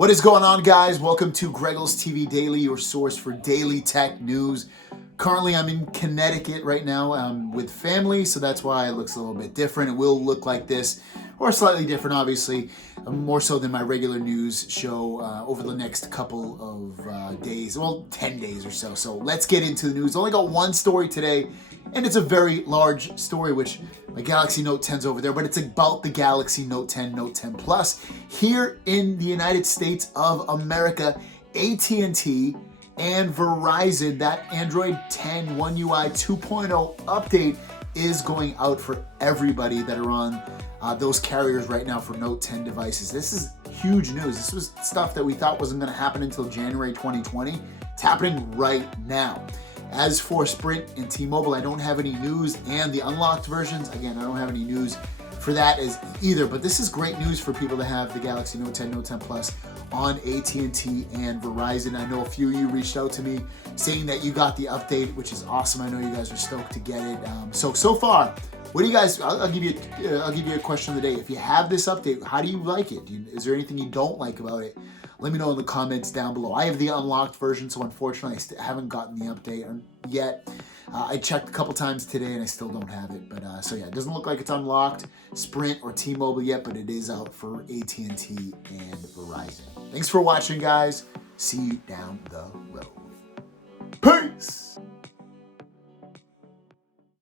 What is going on, guys? Welcome to Greggles TV Daily, your source for daily tech news. Currently, I'm in Connecticut right now with family, so that's why it looks a little bit different. It will look like this, or slightly different, obviously, more so than my regular news show over the next couple of days, well, 10 days or so. So let's get into the news. Only got one story today, and it's a very large story, which my Galaxy Note 10's over there, but it's about the Galaxy Note 10, Note 10 Plus. Here in the United States of America, AT&T and Verizon, that Android 10 One UI 2.0 update is going out for everybody that are on those carriers right now for Note 10 devices. This is huge news. This was stuff that we thought wasn't going to happen until January 2020. It's happening right now. As for Sprint and T-Mobile, I don't have any news, and the unlocked versions, again, I don't have any news for that as either, but this is great news for people to have the Galaxy Note 10, Note 10 Plus on AT&T and Verizon. I know a few of you reached out to me saying that you got the update, which is awesome. I know you guys are stoked to get it. So far, what do you guys? I'll give you a question of the day. If you have this update, how do you like it? Is there anything you don't like about it? Let me know in the comments down below. I have the unlocked version, so unfortunately, I haven't gotten the update yet. I checked a couple times today, and I still don't have it. But so yeah, it doesn't look like it's unlocked, Sprint or T-Mobile yet, but it is out for AT&T and Verizon. Thanks for watching, guys. See you down the road. Peace!